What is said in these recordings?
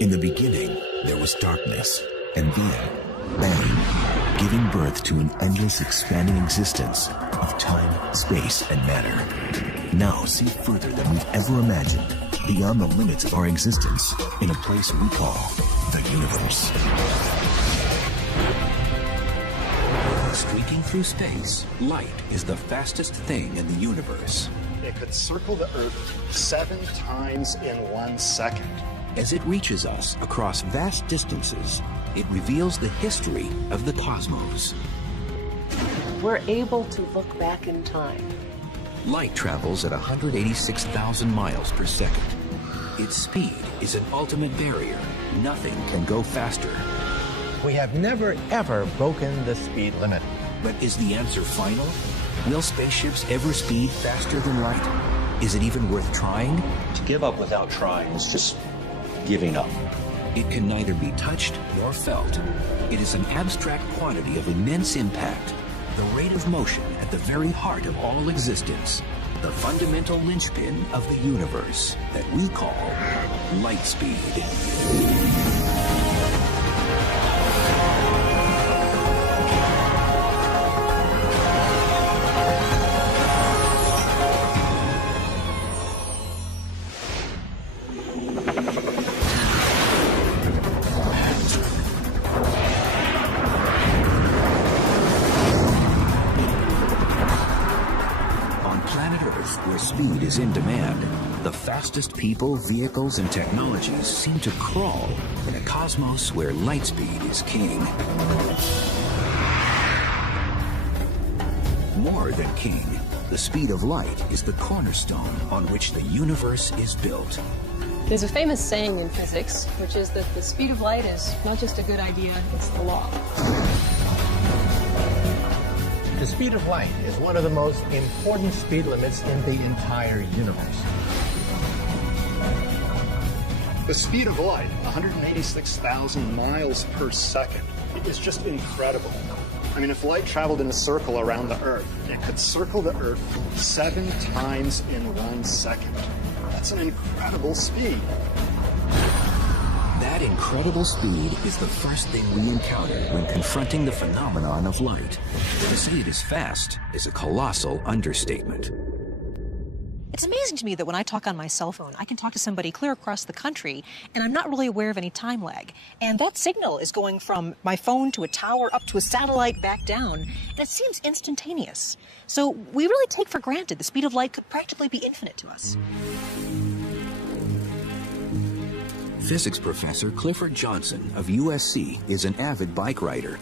In the beginning, there was darkness, and then, bang, giving birth to an endless expanding existence of time, space, and matter. Now see further than we've ever imagined, beyond the limits of our existence, in a place we call the universe. Streaking through space, light is the fastest thing in the universe. It could circle the Earth 7 times in 1 second. As it reaches us across vast distances, it reveals the history of the cosmos. We're able to look back in time. Light travels at 186,000 miles per second. Its speed is an ultimate barrier. Nothing can go faster. We have never, ever broken the speed limit. But is the answer final? Will spaceships ever speed faster than light? Is it even worth trying? To give up without trying is just giving up. It can neither be touched nor felt. It is an abstract quantity of immense impact, the rate of motion at the very heart of all existence, the fundamental linchpin of the universe that we call light speed. Speed is in demand. The fastest people, vehicles, and technologies seem to crawl in a cosmos where light speed is king. More than king, the speed of light is the cornerstone on which the universe is built. There's a famous saying in physics, which is that the speed of light is not just a good idea, it's the law. The speed of light is one of the most important speed limits in the entire universe. The speed of light, 186,000 miles per second, is just incredible. I mean, if light traveled in a circle around the Earth, it could circle the Earth 7 times in 1 second. That's an incredible speed. That incredible speed is the first thing we encounter when confronting the phenomenon of light. To say it is fast is a colossal understatement. It's amazing to me that when I talk on my cell phone, I can talk to somebody clear across the country, and I'm not really aware of any time lag. And that signal is going from my phone to a tower, up to a satellite, back down, and it seems instantaneous. So we really take for granted the speed of light could practically be infinite to us. Physics professor Clifford Johnson of USC is an avid bike rider.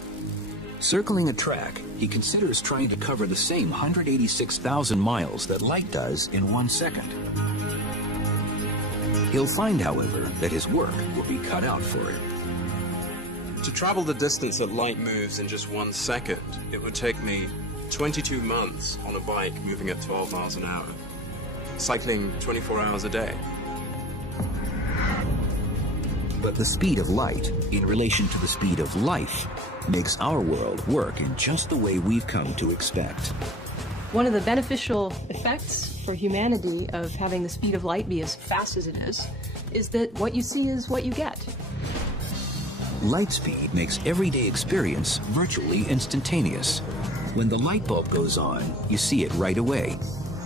Circling a track, he considers trying to cover the same 186,000 miles that light does in 1 second. He'll find, however, that his work will be cut out for it. To travel the distance that light moves in just 1 second, it would take me 22 months on a bike moving at 12 miles an hour, cycling 24 hours a day. But the speed of light, in relation to the speed of life, makes our world work in just the way we've come to expect. One of the beneficial effects for humanity of having the speed of light be as fast as it is that what you see is what you get. Light speed makes everyday experience virtually instantaneous. When the light bulb goes on, you see it right away.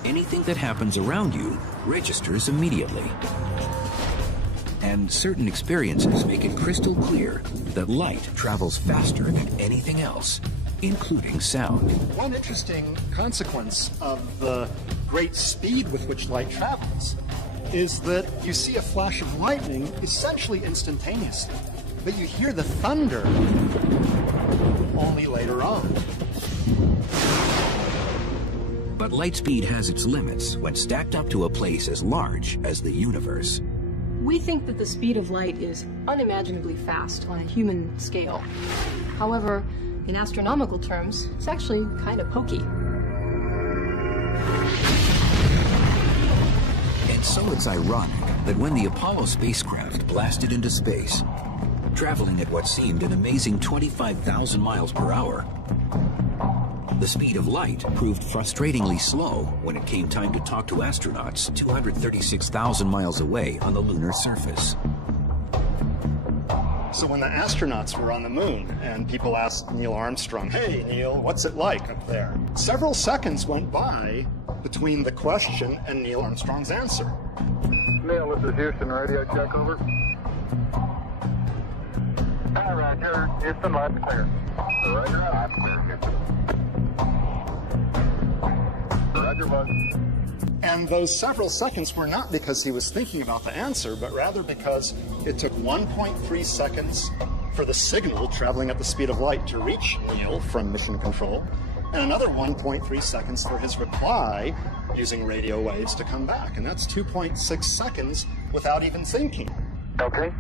Anything that happens around you registers immediately. And certain experiences make it crystal clear that light travels faster than anything else, including sound. One interesting consequence of the great speed with which light travels is that you see a flash of lightning essentially instantaneously, but you hear the thunder only later on. But light speed has its limits when stacked up to a place as large as the universe. We think that the speed of light is unimaginably fast on a human scale. However, in astronomical terms, it's actually kind of pokey. And so it's ironic that when the Apollo spacecraft blasted into space, traveling at what seemed an amazing 25,000 miles per hour, the speed of light proved frustratingly slow when it came time to talk to astronauts 236,000 miles away on the lunar surface. So when the astronauts were on the moon and people asked Neil Armstrong, "Hey, Neil, what's it like up there?" Several seconds went by between the question and Neil Armstrong's answer. Neil, this is Houston, radio check, over. Hi, Roger. Houston, line's clear. Roger, line's clear, Houston. Roger, bud. And those several seconds were not because he was thinking about the answer, but rather because it took 1.3 seconds for the signal traveling at the speed of light to reach Neil from mission control, and another 1.3 seconds for his reply using radio waves to come back. And that's 2.6 seconds without even thinking. Okay.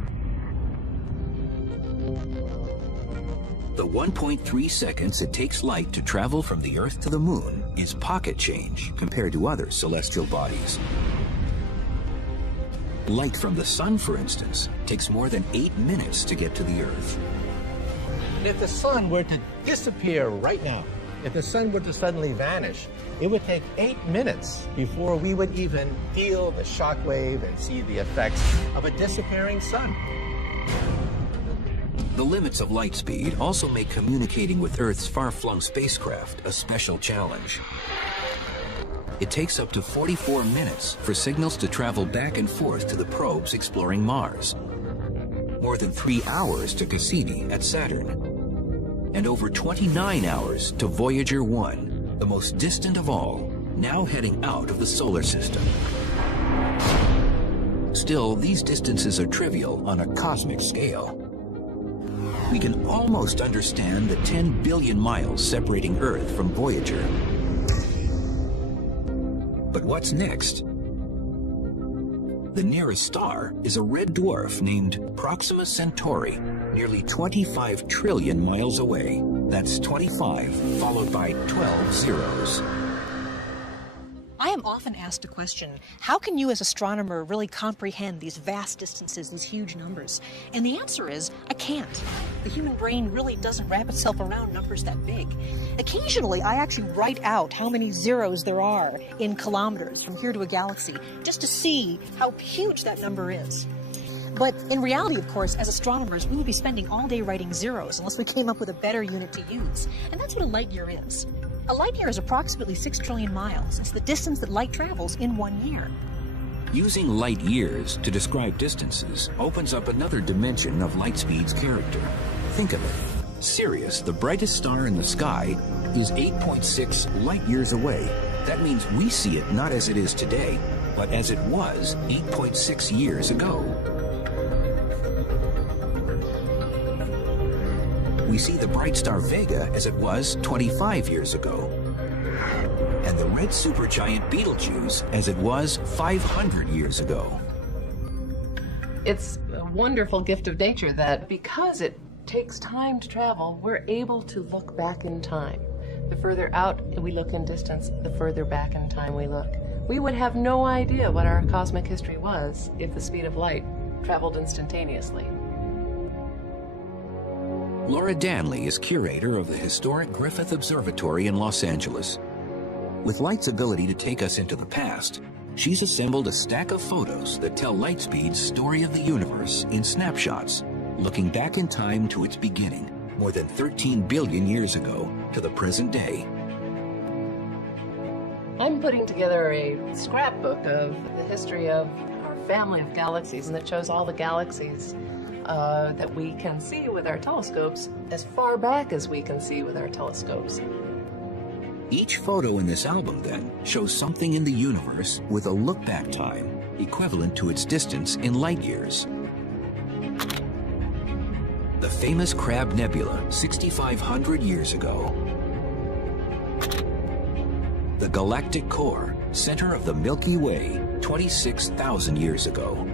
The 1.3 seconds it takes light to travel from the Earth to the Moon is pocket change compared to other celestial bodies. Light from the Sun, for instance, takes more than 8 minutes to get to the Earth. And if the sun were to disappear right now, if the sun were to suddenly vanish, it would take 8 minutes before we would even feel the shock wave and see the effects of a disappearing sun. The limits of light speed also make communicating with Earth's far-flung spacecraft a special challenge. It takes up to 44 minutes for signals to travel back and forth to the probes exploring Mars. More than 3 hours to Cassini at Saturn. And over 29 hours to Voyager 1, the most distant of all, now heading out of the solar system. Still, these distances are trivial on a cosmic scale. We can almost understand the 10 billion miles separating Earth from Voyager. But what's next? The nearest star is a red dwarf named Proxima Centauri, nearly 25 trillion miles away. That's 25 followed by 12 zeros. I am often asked a question, how can you as an astronomer really comprehend these vast distances, these huge numbers? And the answer is, I can't. The human brain really doesn't wrap itself around numbers that big. Occasionally, I actually write out how many zeros there are in kilometers from here to a galaxy, just to see how huge that number is. But in reality, of course, as astronomers, we would be spending all day writing zeros unless we came up with a better unit to use. And that's what a light year is. A light year is approximately 6 trillion miles. It's the distance that light travels in 1 year. Using light years to describe distances opens up another dimension of light speed's character. Think of it. Sirius, the brightest star in the sky, is 8.6 light years away. That means we see it not as it is today, but as it was 8.6 years ago. We see the bright star Vega as it was 25 years ago, and the red supergiant Betelgeuse as it was 500 years ago. It's a wonderful gift of nature that because it takes time to travel, we're able to look back in time. The further out we look in distance, the further back in time we look. We would have no idea what our cosmic history was if the speed of light traveled instantaneously. Laura Danley is curator of the historic Griffith Observatory in Los Angeles. With light's ability to take us into the past, she's assembled a stack of photos that tell light speed's story of the universe in snapshots, looking back in time to its beginning, more than 13 billion years ago, to the present day. I'm putting together a scrapbook of the history of our family of galaxies, and that shows all the galaxies that we can see with our telescopes as far back as we can see with our telescopes. Each photo in this album, then, shows something in the universe with a look-back time equivalent to its distance in light years. The famous Crab Nebula, 6,500 years ago. The galactic core, center of the Milky Way, 26,000 years ago.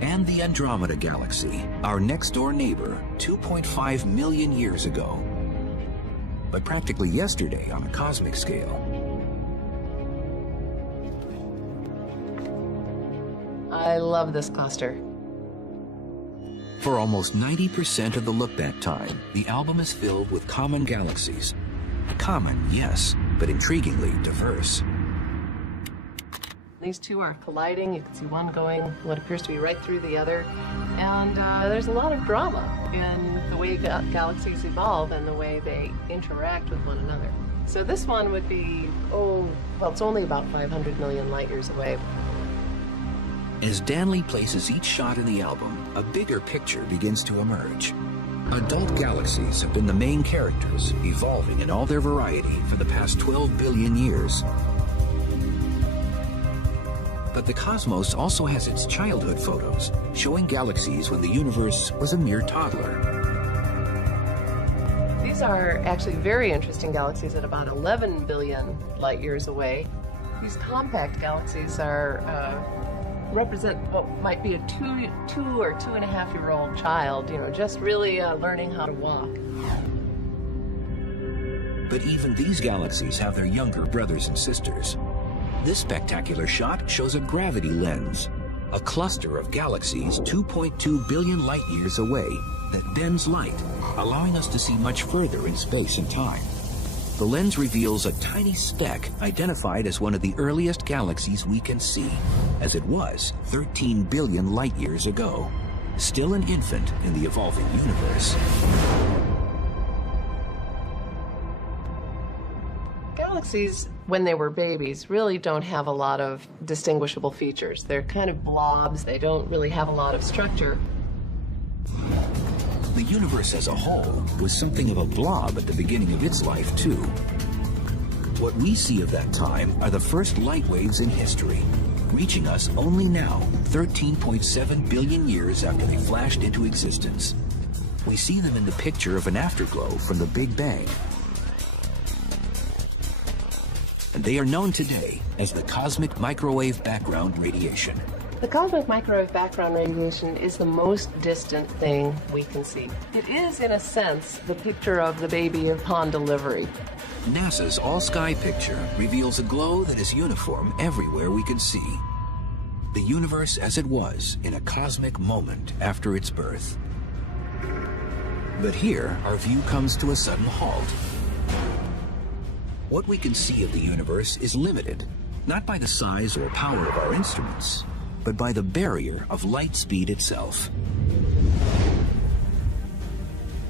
And the Andromeda Galaxy, our next-door neighbor, 2.5 million years ago. But practically yesterday on a cosmic scale. I love this cluster. For almost 90% of the look-back time, the album is filled with common galaxies. Common, yes, but intriguingly diverse. These two are colliding. You can see one going what appears to be right through the other. And there's a lot of drama in the way galaxies evolve and the way they interact with one another. So this one would be, it's only about 500 million light years away. As Danley places each shot in the album, a bigger picture begins to emerge. Adult galaxies have been the main characters, evolving in all their variety for the past 12 billion years. But the cosmos also has its childhood photos, showing galaxies when the universe was a mere toddler. These are actually very interesting galaxies at about 11 billion light years away. These compact galaxies represent what might be a two or 2.5-year-old child, just really learning how to walk. But even these galaxies have their younger brothers and sisters. This spectacular shot shows a gravity lens, a cluster of galaxies 2.2 billion light years away that bends light, allowing us to see much further in space and time. The lens reveals a tiny speck identified as one of the earliest galaxies we can see, as it was 13 billion light years ago, still an infant in the evolving universe. Galaxies, when they were babies, really don't have a lot of distinguishable features. They're kind of blobs. They don't really have a lot of structure. The universe as a whole was something of a blob at the beginning of its life, too. What we see of that time are the first light waves in history, reaching us only now, 13.7 billion years after they flashed into existence. We see them in the picture of an afterglow from the Big Bang. And they are known today as the cosmic microwave background radiation. The cosmic microwave background radiation is the most distant thing we can see. It is, in a sense, the picture of the baby upon delivery. NASA's all-sky picture reveals a glow that is uniform everywhere we can see. The universe as it was in a cosmic moment after its birth. But here, our view comes to a sudden halt. What we can see of the universe is limited, not by the size or power of our instruments, but by the barrier of light speed itself.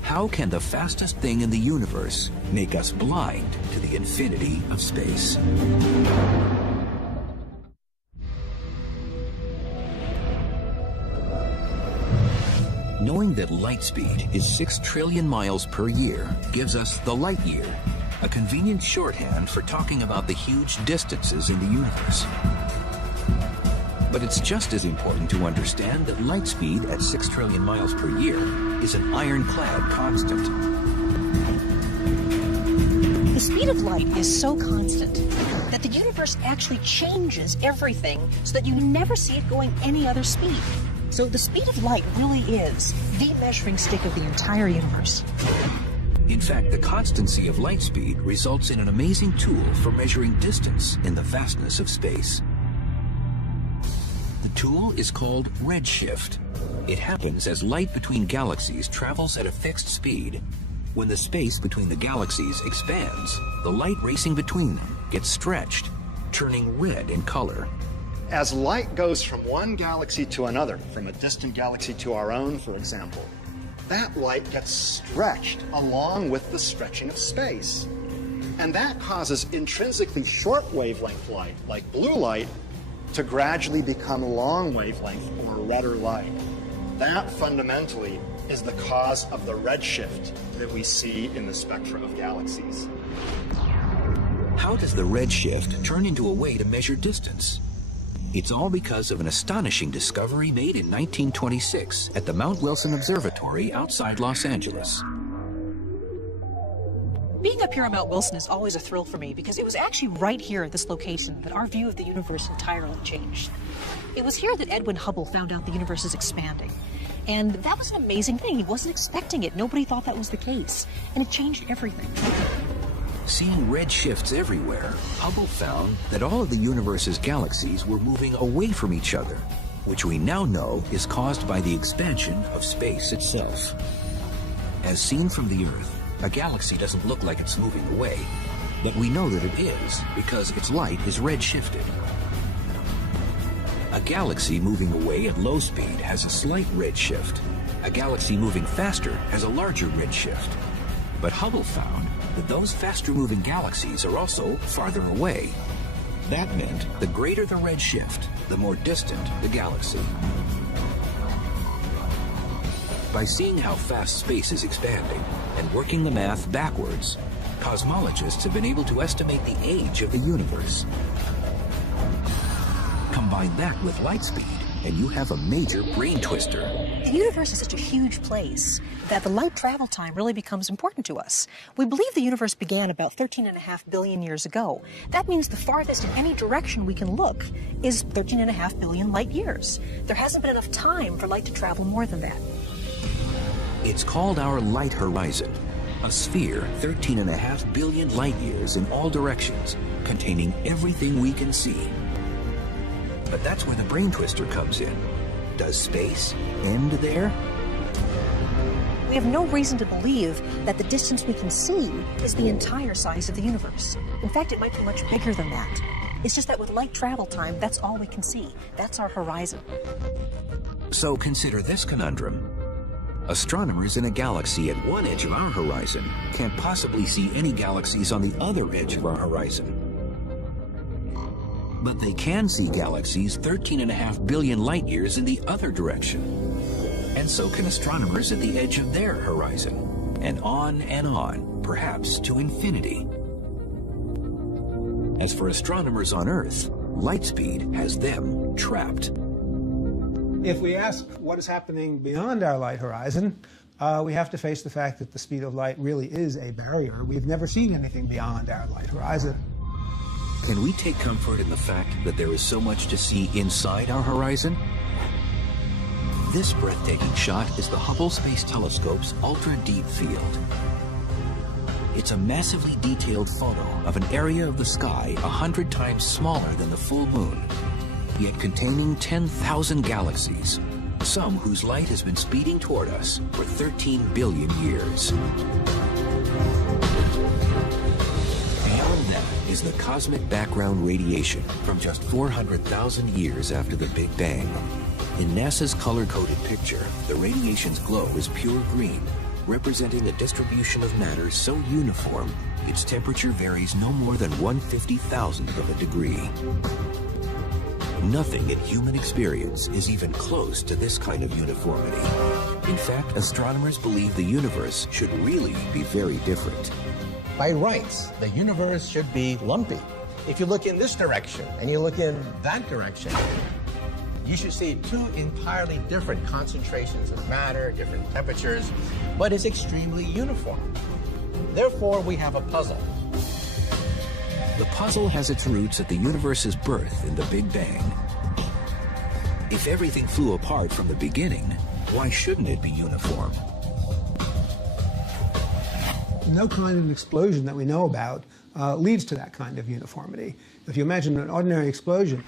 How can the fastest thing in the universe make us blind to the infinity of space? Knowing that light speed is 6 trillion miles per year gives us the light year, a convenient shorthand for talking about the huge distances in the universe. But it's just as important to understand that light speed at 6 trillion miles per year is an ironclad constant. The speed of light is so constant that the universe actually changes everything so that you never see it going any other speed. So the speed of light really is the measuring stick of the entire universe. In fact, the constancy of light speed results in an amazing tool for measuring distance in the vastness of space. The tool is called redshift. It happens as light between galaxies travels at a fixed speed. When the space between the galaxies expands, the light racing between them gets stretched, turning red in color. As light goes from one galaxy to another, from a distant galaxy to our own, for example, that light gets stretched along with the stretching of space. And that causes intrinsically short wavelength light, like blue light, to gradually become long wavelength or redder light. That fundamentally is the cause of the redshift that we see in the spectra of galaxies. How does the redshift turn into a way to measure distance? It's all because of an astonishing discovery made in 1926 at the Mount Wilson Observatory outside Los Angeles. Being up here on Mount Wilson is always a thrill for me because it was actually right here at this location that our view of the universe entirely changed. It was here that Edwin Hubble found out the universe is expanding. And that was an amazing thing. He wasn't expecting it. Nobody thought that was the case. And it changed everything. Seeing red shifts everywhere, Hubble found that all of the universe's galaxies were moving away from each other, which we now know is caused by the expansion of space itself. As seen from the Earth, a galaxy doesn't look like it's moving away, but we know that it is because its light is red-shifted. A galaxy moving away at low speed has a slight redshift. A galaxy moving faster has a larger redshift. But Hubble found that those faster-moving galaxies are also farther away. That meant the greater the redshift, the more distant the galaxy. By seeing how fast space is expanding and working the math backwards, cosmologists have been able to estimate the age of the universe. Combine that with light speed, and you have a major brain twister. The universe is such a huge place that the light travel time really becomes important to us. We believe the universe began about 13.5 billion years ago. That means the farthest in any direction we can look is 13.5 billion light years. There hasn't been enough time for light to travel more than that. It's called our light horizon, a sphere 13.5 billion light years in all directions, containing everything we can see. But that's where the brain twister comes in. Does space end there? We have no reason to believe that the distance we can see is the entire size of the universe. In fact, it might be much bigger than that. It's just that with light travel time, that's all we can see. That's our horizon. So consider this conundrum. Astronomers in a galaxy at one edge of our horizon can't possibly see any galaxies on the other edge of our horizon. But they can see galaxies 13.5 billion light years in the other direction. And so can astronomers at the edge of their horizon. And on, perhaps to infinity. As for astronomers on Earth, light speed has them trapped. If we ask what is happening beyond our light horizon, we have to face the fact that the speed of light really is a barrier. We've never seen anything beyond our light horizon. Can we take comfort in the fact that there is so much to see inside our horizon? This breathtaking shot is the Hubble Space Telescope's ultra-deep field. It's a massively detailed photo of an area of the sky 100 times smaller than the full moon, yet containing 10,000 galaxies, some whose light has been speeding toward us for 13 billion years. Beyond that is the cosmic background radiation from just 400,000 years after the Big Bang. In NASA's color-coded picture, the radiation's glow is pure green, representing a distribution of matter so uniform, its temperature varies no more than 1/50,000th of a degree. Nothing in human experience is even close to this kind of uniformity. In fact, astronomers believe the universe should really be very different. By rights, the universe should be lumpy. If you look in this direction and you look in that direction, you should see two entirely different concentrations of matter, different temperatures, but it's extremely uniform. Therefore, we have a puzzle. The puzzle has its roots at the universe's birth in the Big Bang. If everything flew apart from the beginning, why shouldn't it be uniform? No kind of explosion that we know about leads to that kind of uniformity. If you imagine an ordinary explosion,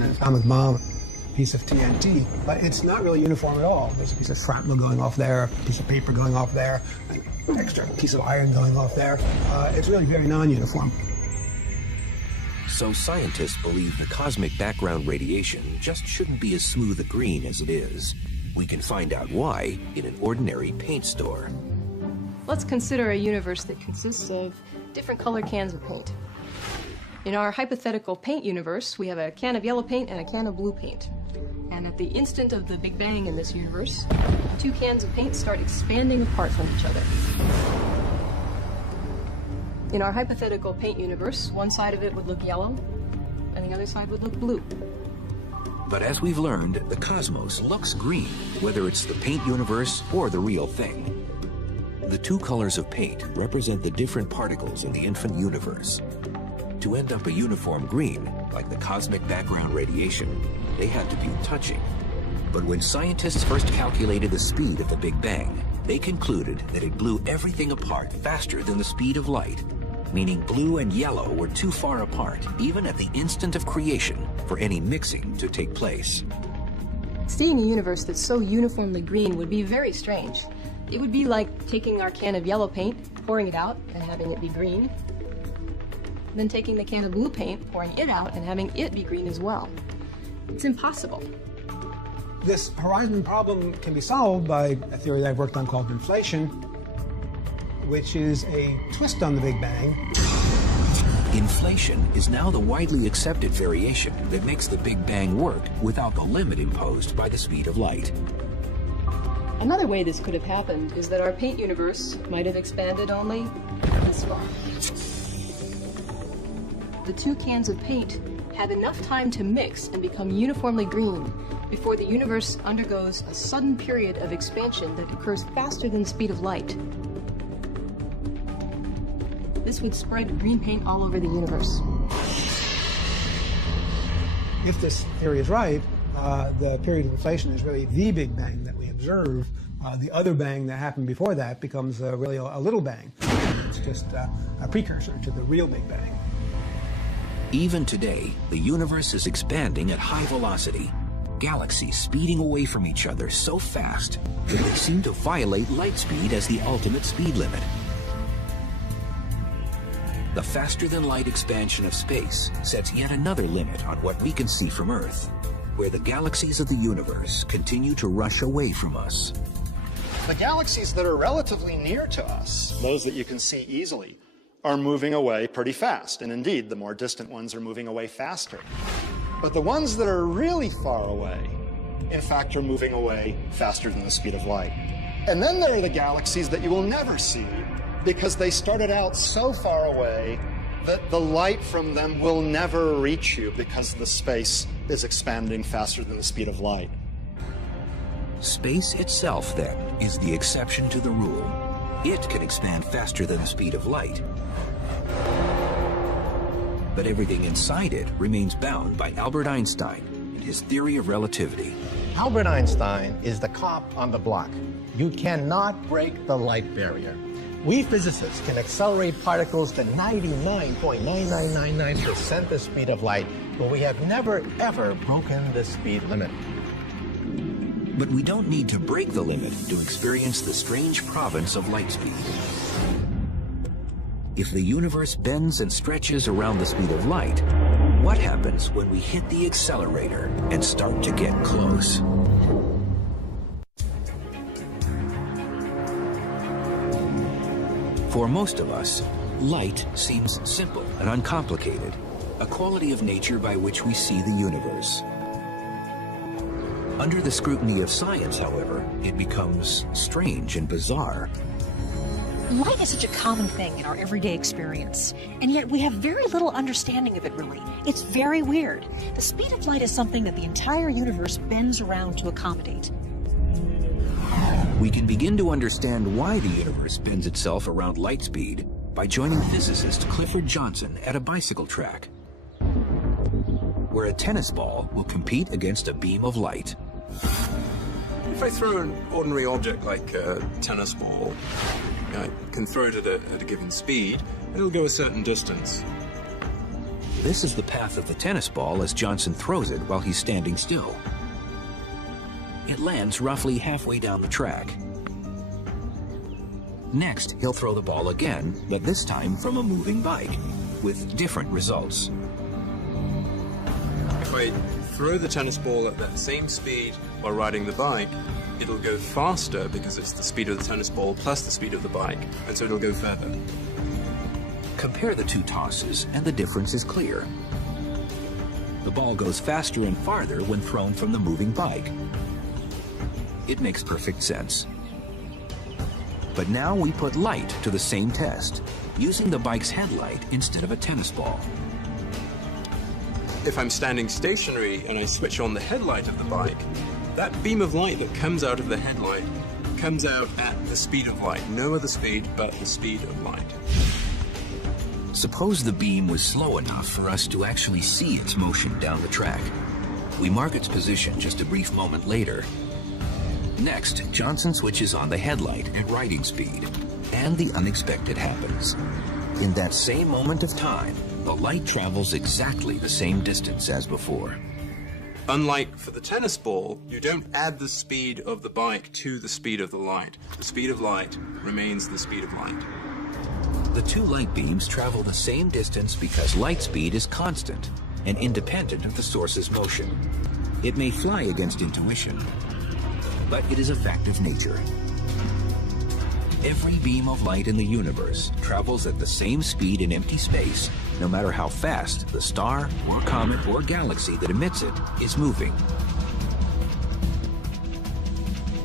an atomic bomb, a piece of TNT, but it's not really uniform at all. There's a piece of shrapnel going off there, a piece of paper going off there, an extra piece of iron going off there. It's really very non-uniform. So scientists believe the cosmic background radiation just shouldn't be as smooth a green as it is. We can find out why in an ordinary paint store. Let's consider a universe that consists of different color cans of paint. In our hypothetical paint universe, we have a can of yellow paint and a can of blue paint. And at the instant of the Big Bang in this universe, the two cans of paint start expanding apart from each other. In our hypothetical paint universe, one side of it would look yellow, and the other side would look blue. But as we've learned, the cosmos looks green, whether it's the paint universe or the real thing. The two colors of paint represent the different particles in the infant universe. To end up a uniform green, like the cosmic background radiation, they had to be touching. But when scientists first calculated the speed of the Big Bang, they concluded that it blew everything apart faster than the speed of light, meaning blue and yellow were too far apart, even at the instant of creation, for any mixing to take place. Seeing a universe that's so uniformly green would be very strange. It would be like taking our can of yellow paint, pouring it out, and having it be green, then taking the can of blue paint, pouring it out, and having it be green as well. It's impossible. This horizon problem can be solved by a theory that I've worked on called inflation, which is a twist on the Big Bang. Inflation is now the widely accepted variation that makes the Big Bang work without the limit imposed by the speed of light. Another way this could have happened is that our paint universe might have expanded only this far. The two cans of paint have enough time to mix and become uniformly green before the universe undergoes a sudden period of expansion that occurs faster than the speed of light. This would spread green paint all over the universe. If this theory is right, the period of inflation is really the Big Bang that we observe. The other bang that happened before that becomes really a little bang. It's just a precursor to the real Big Bang. Even today, the universe is expanding at high velocity. Galaxies speeding away from each other so fast that they seem to violate light speed as the ultimate speed limit. The faster-than-light expansion of space sets yet another limit on what we can see from Earth, where the galaxies of the universe continue to rush away from us. The galaxies that are relatively near to us, those that you can see easily, are moving away pretty fast. And indeed, the more distant ones are moving away faster. But the ones that are really far away, in fact, are moving away faster than the speed of light. And then there are the galaxies that you will never see because they started out so far away that the light from them will never reach you because the space is expanding faster than the speed of light. Space itself, then, is the exception to the rule. It can expand faster than the speed of light. But everything inside it remains bound by Albert Einstein and his theory of relativity. Albert Einstein is the cop on the block. You cannot break the light barrier. We physicists can accelerate particles to 99.9999% the speed of light, but we have never, ever broken the speed limit. But we don't need to break the limit to experience the strange province of light speed. If the universe bends and stretches around the speed of light, what happens when we hit the accelerator and start to get close? For most of us, light seems simple and uncomplicated, a quality of nature by which we see the universe. Under the scrutiny of science, however, it becomes strange and bizarre. Light is such a common thing in our everyday experience, and yet we have very little understanding of it, really. It's very weird. The speed of light is something that the entire universe bends around to accommodate. We can begin to understand why the universe bends itself around light speed by joining physicist Clifford Johnson at a bicycle track, where a tennis ball will compete against a beam of light. If I throw an ordinary object like a tennis ball, I can throw it at a given speed, and it'll go a certain distance. This is the path of the tennis ball as Johnson throws it while he's standing still. It lands roughly halfway down the track. Next, he'll throw the ball again, but this time from a moving bike, with different results. If I throw the tennis ball at that same speed while riding the bike, it'll go faster because it's the speed of the tennis ball plus the speed of the bike, and so it'll go further. Compare the two tosses, and the difference is clear. The ball goes faster and farther when thrown from the moving bike. It makes perfect sense. But now we put light to the same test, using the bike's headlight instead of a tennis ball. If I'm standing stationary and I switch on the headlight of the bike, that beam of light that comes out of the headlight comes out at the speed of light. No other speed but the speed of light. Suppose the beam was slow enough for us to actually see its motion down the track. We mark its position just a brief moment later. Next, Johnson switches on the headlight at riding speed, and the unexpected happens. In that same moment of time, the light travels exactly the same distance as before. Unlike for the tennis ball, you don't add the speed of the bike to the speed of the light. The speed of light remains the speed of light. The two light beams travel the same distance because light speed is constant, and independent of the source's motion. It may fly against intuition, but it is a fact of nature. Every beam of light in the universe travels at the same speed in empty space, no matter how fast the star or comet or galaxy that emits it is moving.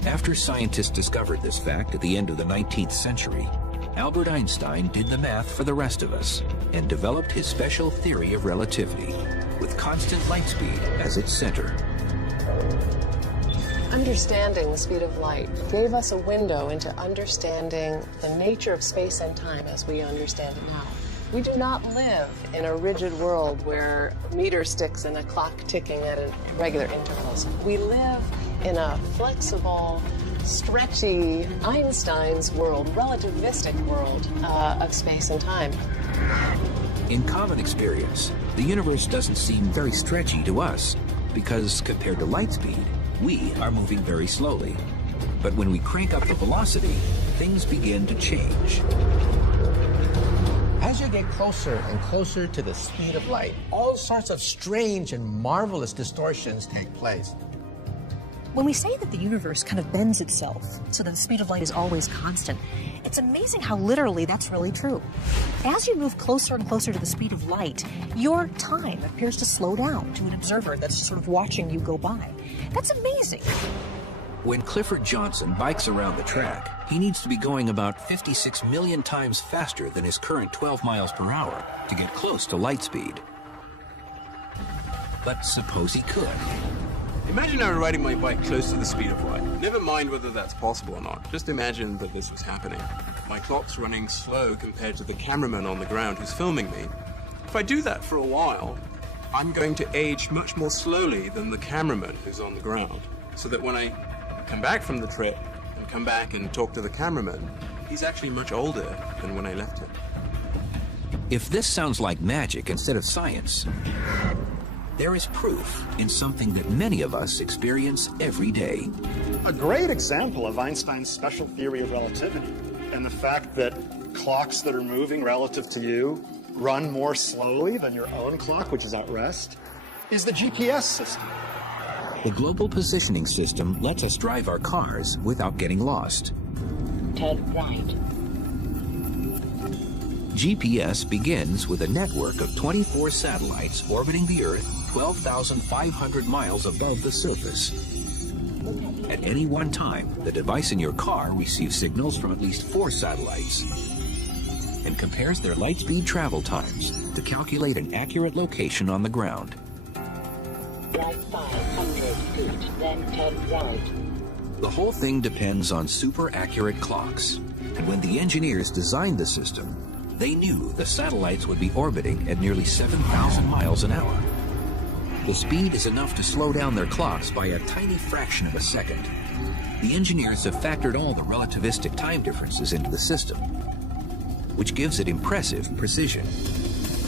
After scientists discovered this fact at the end of the 19th century, Albert Einstein did the math for the rest of us and developed his special theory of relativity, with constant light speed as its center. Understanding the speed of light gave us a window into understanding the nature of space and time as we understand it now. We do not live in a rigid world where meter sticks and a clock ticking at regular intervals. We live in a flexible, stretchy Einstein's world, relativistic world of space and time. In common experience, the universe doesn't seem very stretchy to us because compared to light speed, we are moving very slowly. But when we crank up the velocity, things begin to change. As you get closer and closer to the speed of light, all sorts of strange and marvelous distortions take place. When we say that the universe kind of bends itself so that the speed of light is always constant, it's amazing how literally that's really true. As you move closer and closer to the speed of light, your time appears to slow down to an observer that's sort of watching you go by. That's amazing. When Clifford Johnson bikes around the track, he needs to be going about 56 million times faster than his current 12 miles per hour to get close to light speed. But suppose he could. Imagine I were riding my bike close to the speed of light. Never mind whether that's possible or not. Just imagine that this was happening. My clock's running slow compared to the cameraman on the ground who's filming me. If I do that for a while, I'm going to age much more slowly than the cameraman who's on the ground. So that when I come back from the trip and come back and talk to the cameraman, he's actually much older than when I left him. If this sounds like magic instead of science, there is proof in something that many of us experience every day. A great example of Einstein's special theory of relativity and the fact that clocks that are moving relative to you run more slowly than your own clock, which is at rest, is the GPS system. The global positioning system lets us drive our cars without getting lost. Turn right. GPS begins with a network of 24 satellites orbiting the Earth 12,500 miles above the surface. At any one time, the device in your car receives signals from at least 4 satellites and compares their light speed travel times to calculate an accurate location on the ground. Drive 500 feet, then turn right. The whole thing depends on super accurate clocks. And when the engineers designed the system, they knew the satellites would be orbiting at nearly 7,000 miles an hour. The speed is enough to slow down their clocks by a tiny fraction of a second. The engineers have factored all the relativistic time differences into the system, which gives it impressive precision.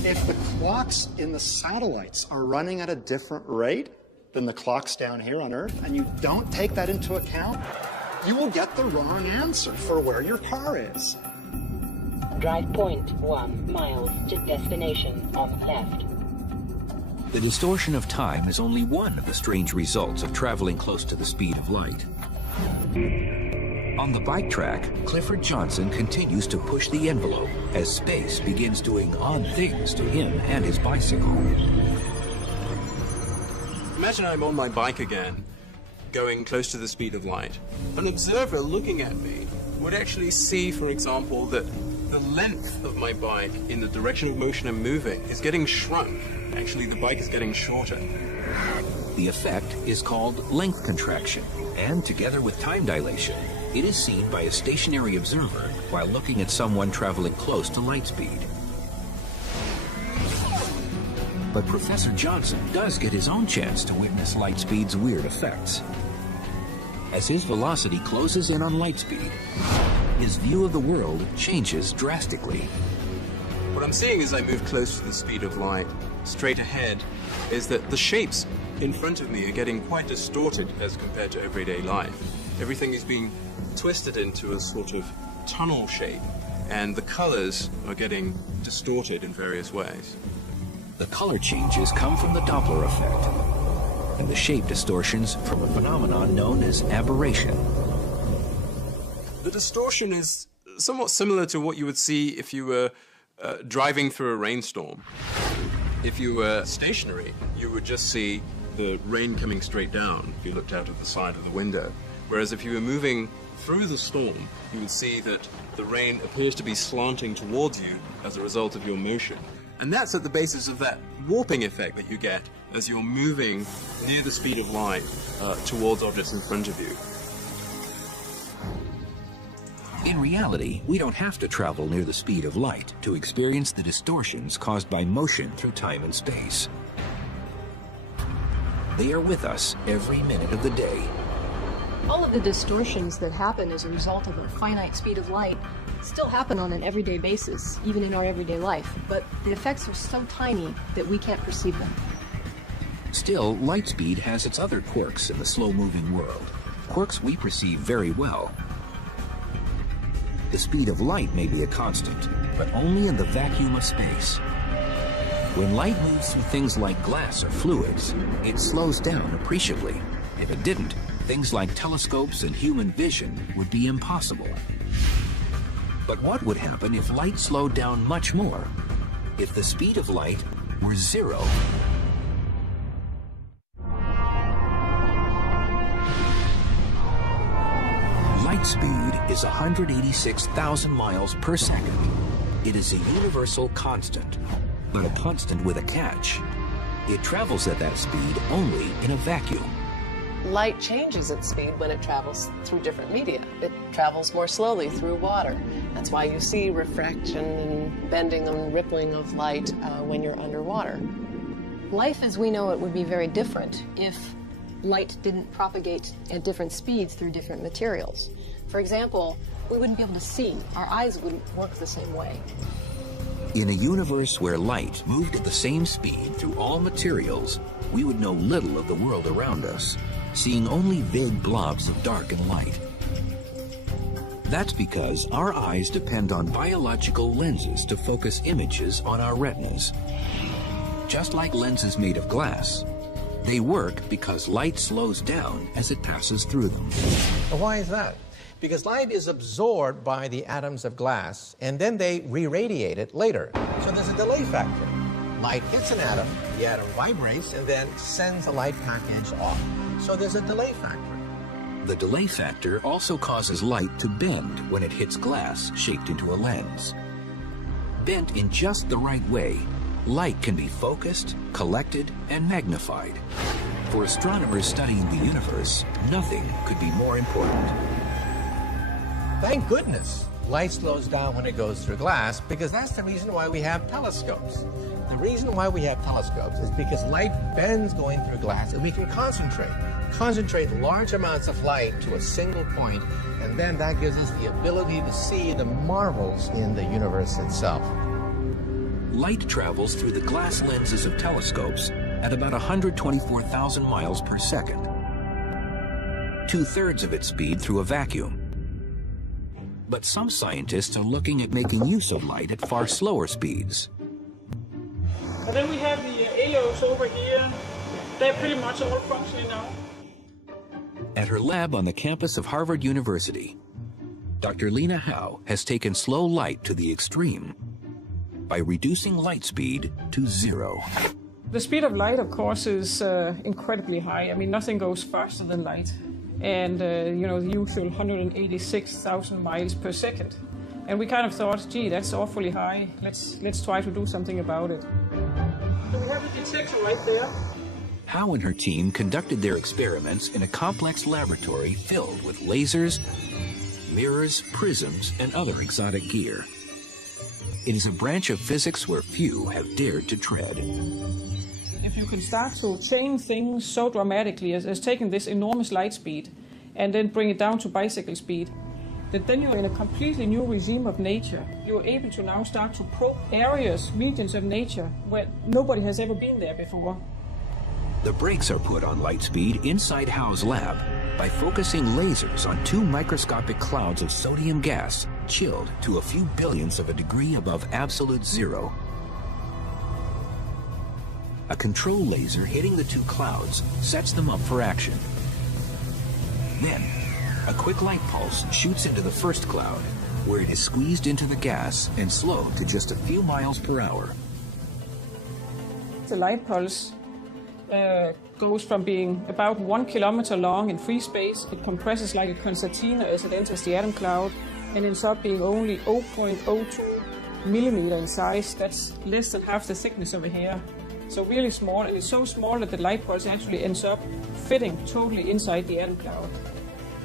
If the clocks in the satellites are running at a different rate than the clocks down here on Earth, and you don't take that into account, you will get the wrong answer for where your car is. Drive 0.1 miles to destination on left. The distortion of time is only one of the strange results of traveling close to the speed of light. On the bike track, Clifford Johnson continues to push the envelope as space begins doing odd things to him and his bicycle. Imagine I'm on my bike again, going close to the speed of light. An observer looking at me would actually see, for example, that the length of my bike in the direction of motion I'm moving is getting shrunk. Actually, the bike is getting shorter. The effect is called length contraction, and together with time dilation, it is seen by a stationary observer while looking at someone traveling close to light speed. But Professor Johnson does get his own chance to witness light speed's weird effects. As his velocity closes in on light speed, his view of the world changes drastically. What I'm seeing as I move close to the speed of light, straight ahead, is that the shapes in front of me are getting quite distorted as compared to everyday life. Everything is being twisted into a sort of tunnel shape, and the colors are getting distorted in various ways. The color changes come from the Doppler effect, and the shape distortions from a phenomenon known as aberration. The distortion is somewhat similar to what you would see if you were driving through a rainstorm. If you were stationary, you would just see the rain coming straight down if you looked out of the side of the window. Whereas if you were moving through the storm, you would see that the rain appears to be slanting towards you as a result of your motion. And that's at the basis of that warping effect that you get as you're moving near the speed of light towards objects in front of you. In reality, we don't have to travel near the speed of light to experience the distortions caused by motion through time and space. They are with us every minute of the day. All of the distortions that happen as a result of a finite speed of light still happen on an everyday basis, even in our everyday life, but the effects are so tiny that we can't perceive them. Still, light speed has its other quirks in the slow-moving world, quirks we perceive very well. The speed of light may be a constant, but only in the vacuum of space. When light moves through things like glass or fluids, it slows down appreciably. If it didn't, things like telescopes and human vision would be impossible. But what would happen if light slowed down much more? If the speed of light were 0? Light speed is 186,000 miles per second. It is a universal constant, but a constant with a catch. It travels at that speed only in a vacuum. Light changes its speed when it travels through different media. It travels more slowly through water. That's why you see refraction and bending and rippling of light when you're underwater. Life as we know it would be very different if light didn't propagate at different speeds through different materials. For example, we wouldn't be able to see. Our eyes wouldn't work the same way. In a universe where light moved at the same speed through all materials, we would know little of the world around us, seeing only vague blobs of dark and light. That's because our eyes depend on biological lenses to focus images on our retinas. Just like lenses made of glass, they work because light slows down as it passes through them. Well, why is that? Because light is absorbed by the atoms of glass, and then they re-radiate it later. So there's a delay factor. Light hits an atom, the atom vibrates, and then sends a light package off. So there's a delay factor. The delay factor also causes light to bend when it hits glass shaped into a lens. Bent in just the right way, light can be focused, collected, and magnified. For astronomers studying the universe, nothing could be more important. Thank goodness light slows down when it goes through glass, because that's the reason why we have telescopes. The reason why we have telescopes is because light bends going through glass, and we can concentrate large amounts of light to a single point, and then that gives us the ability to see the marvels in the universe itself. Light travels through the glass lenses of telescopes at about 124,000 miles per second, 2/3 of its speed through a vacuum. But some scientists are looking at making use of light at far slower speeds. And then we have the AOs over here. They're pretty much all functioning now. At her lab on the campus of Harvard University, Dr. Lena Howe has taken slow light to the extreme by reducing light speed to 0. The speed of light, of course, is incredibly high. I mean, nothing goes faster than light. And, you know, the usual 186,000 miles per second. And we kind of thought, gee, that's awfully high. Let's try to do something about it. So we have a detector right there. Howe and her team conducted their experiments in a complex laboratory filled with lasers, mirrors, prisms, and other exotic gear. It is a branch of physics where few have dared to tread. If you can start to change things so dramatically as taking this enormous light speed and then bring it down to bicycle speed, that then you're in a completely new regime of nature. You're able to now start to probe areas, regions of nature where nobody has ever been there before. The brakes are put on light speed inside Howe's lab by focusing lasers on 2 microscopic clouds of sodium gas chilled to a few billionths of a degree above absolute 0. a control laser hitting the two clouds sets them up for action. Then, a quick light pulse shoots into the first cloud, where it is squeezed into the gas and slowed to just a few miles per hour. The light pulse goes from being about 1 kilometer long in free space. It compresses like a concertina as it enters the atom cloud and ends up being only 0.02 millimeter in size. That's less than half the thickness of a hair. So really small, and it's so small that the light pulse actually ends up fitting totally inside the atom cloud.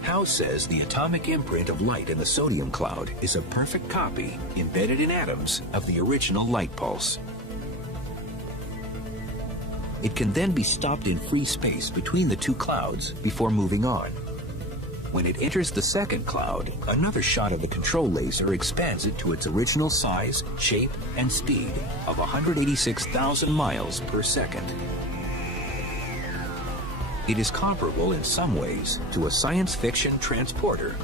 Howe says the atomic imprint of light in the sodium cloud is a perfect copy, embedded in atoms, of the original light pulse. It can then be stopped in free space between the two clouds before moving on. When it enters the second cloud, another shot of the control laser expands it to its original size, shape, and speed of 186,000 miles per second. It is comparable in some ways to a science fiction transporter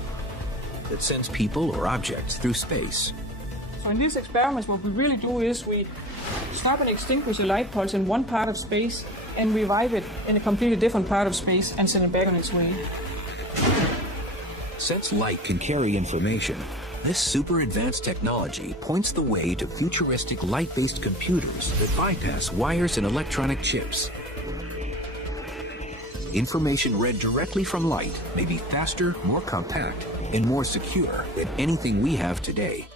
that sends people or objects through space. So in these experiments, what we really do is we stop and extinguish a light pulse in one part of space and revive it in a completely different part of space and send it back on its way. Since light can carry information, this super advanced technology points the way to futuristic light-based computers that bypass wires and electronic chips. Information read directly from light may be faster, more compact, and more secure than anything we have today.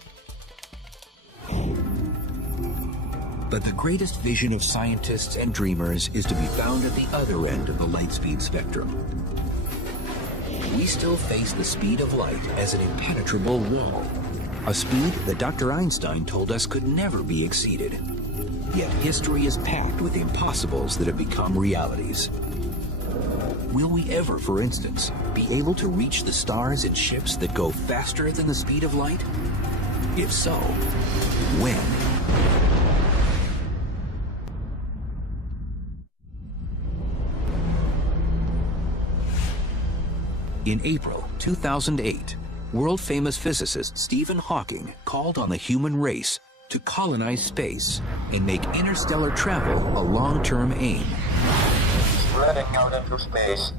But the greatest vision of scientists and dreamers is to be found at the other end of the light speed spectrum. We still face the speed of light as an impenetrable wall, a speed that Dr. Einstein told us could never be exceeded. Yet history is packed with impossibles that have become realities. Will we ever, for instance, be able to reach the stars in ships that go faster than the speed of light? If so, when? In April 2008, world-famous physicist Stephen Hawking called on the human race to colonize space and make interstellar travel a long-term aim. Spreading out into space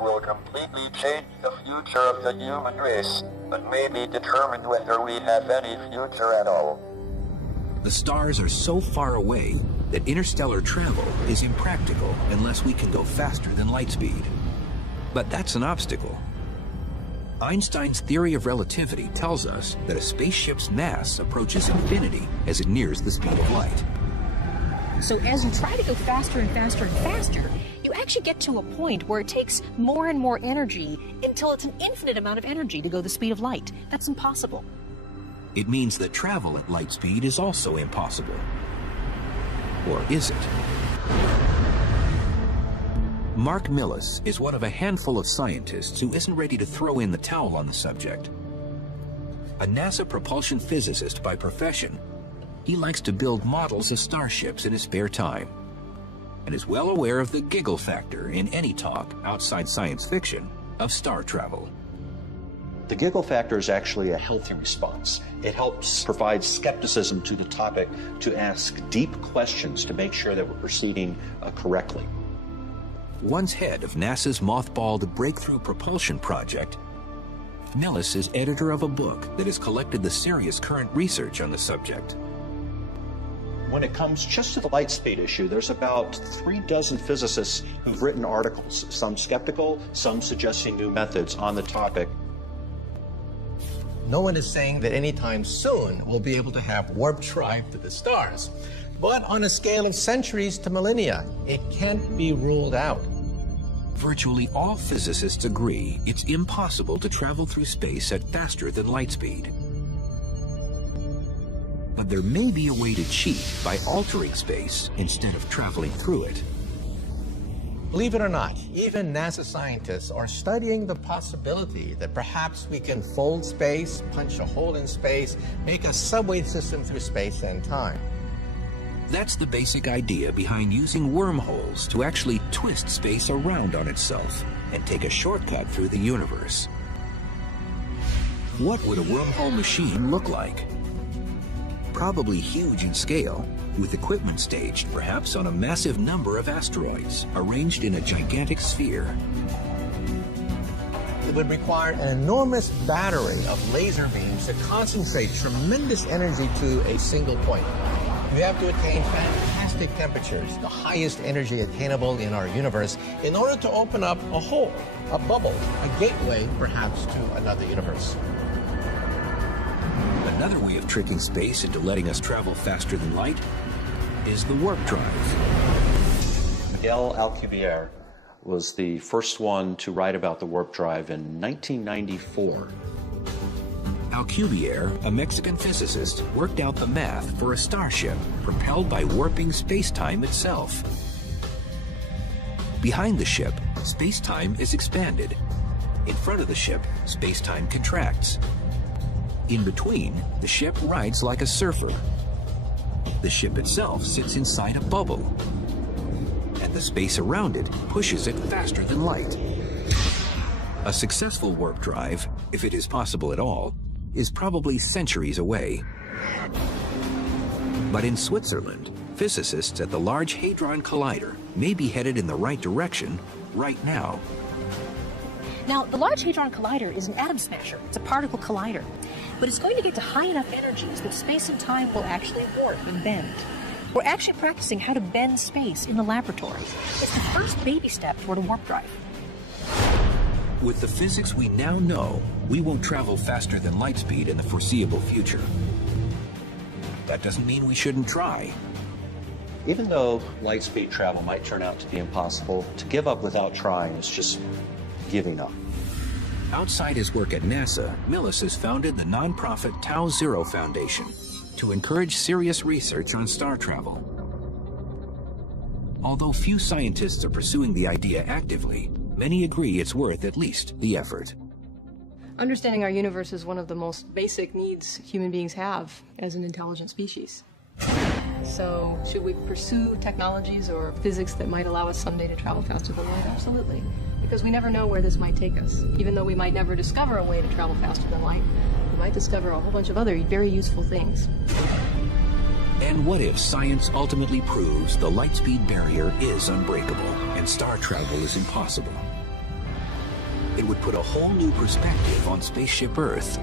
will completely change the future of the human race, but maybe determine whether we have any future at all. The stars are so far away that interstellar travel is impractical unless we can go faster than light speed. But that's an obstacle. Einstein's theory of relativity tells us that a spaceship's mass approaches infinity as it nears the speed of light. So as you try to go faster and faster and faster, you actually get to a point where it takes more and more energy until it's an infinite amount of energy to go the speed of light. That's impossible. It means that travel at light speed is also impossible. Or is it? Mark Millis is one of a handful of scientists who isn't ready to throw in the towel on the subject. A NASA propulsion physicist by profession, he likes to build models of starships in his spare time, and is well aware of the giggle factor in any talk outside science fiction of star travel. The giggle factor is actually a healthy response. It helps provide skepticism to the topic, to ask deep questions to make sure that we're proceeding correctly. Once head of NASA's mothballed Breakthrough Propulsion Project, Millis is editor of a book that has collected the serious current research on the subject. When it comes just to the light speed issue, there's about 36 physicists who've written articles, some skeptical, some suggesting new methods on the topic. No one is saying that anytime soon we'll be able to have warp drive to the stars. But on a scale of centuries to millennia, it can't be ruled out. Virtually all physicists agree it's impossible to travel through space at faster than light speed. But there may be a way to cheat by altering space instead of traveling through it. Believe it or not, even NASA scientists are studying the possibility that perhaps we can fold space, punch a hole in space, make a subway system through space and time. That's the basic idea behind using wormholes to actually twist space around on itself and take a shortcut through the universe. What would a wormhole machine look like? probably huge in scale, with equipment staged perhaps on a massive number of asteroids, arranged in a gigantic sphere. It would require an enormous battery of laser beams to concentrate tremendous energy to a single point. We have to attain fantastic temperatures, the highest energy attainable in our universe, in order to open up a hole, a bubble, a gateway, perhaps, to another universe. Another way of tricking space into letting us travel faster than light is the warp drive. Miguel Alcubierre was the first one to write about the warp drive in 1994. Alcubierre, a Mexican physicist, worked out the math for a starship propelled by warping space-time itself. Behind the ship, space-time is expanded. In front of the ship, space-time contracts. In between, the ship rides like a surfer. The ship itself sits inside a bubble, and the space around it pushes it faster than light. A successful warp drive, if it is possible at all, is probably centuries away. But in Switzerland, physicists at the Large Hadron Collider may be headed in the right direction right now. Now, the Large Hadron Collider is an atom smasher. It's a particle collider. But it's going to get to high enough energies that space and time will actually warp and bend. We're actually practicing how to bend space in the laboratory. It's the first baby step toward a warp drive. With the physics we now know, we won't travel faster than light speed in the foreseeable future. That doesn't mean we shouldn't try. Even though light speed travel might turn out to be impossible, to give up without trying is just giving up. Outside his work at NASA, Millis has founded the nonprofit Tau Zero Foundation to encourage serious research on star travel. Although few scientists are pursuing the idea actively, many agree it's worth at least the effort. Understanding our universe is one of the most basic needs human beings have as an intelligent species. So, should we pursue technologies or physics that might allow us someday to travel faster than light? Absolutely. Because we never know where this might take us. Even though we might never discover a way to travel faster than light, we might discover a whole bunch of other very useful things. And what if science ultimately proves the light speed barrier is unbreakable and star travel is impossible? It would put a whole new perspective on spaceship Earth,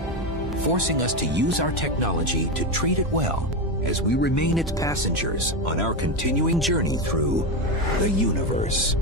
forcing us to use our technology to treat it well as we remain its passengers on our continuing journey through the universe.